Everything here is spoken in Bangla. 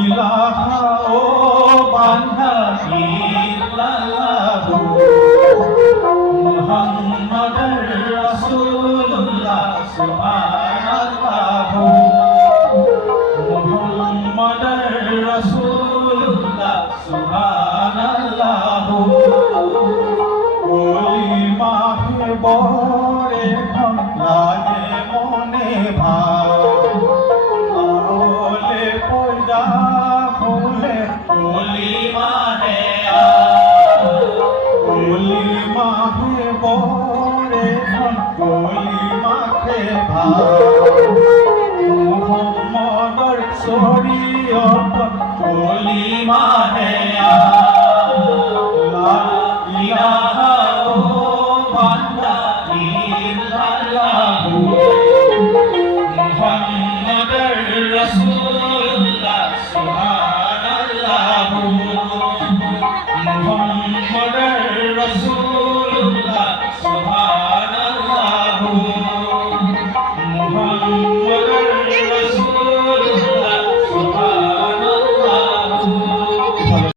ইলাহা ও বান্দা ইল্লাল্লাহু মুহাম্মাদুর রাসূলুল্লাহ সুবহানাল্লাহু মুহাম্মাদুর রাসূলুল্লাহ সুবহানাল্লাহু মাহে বরে ধন লাগে মনে ভালে পয়দা ফুলে কলি মাহে বরে ধন কলি মাখে মোহাম্মদর শরীয়ত কলি মাহে লা ইলাহা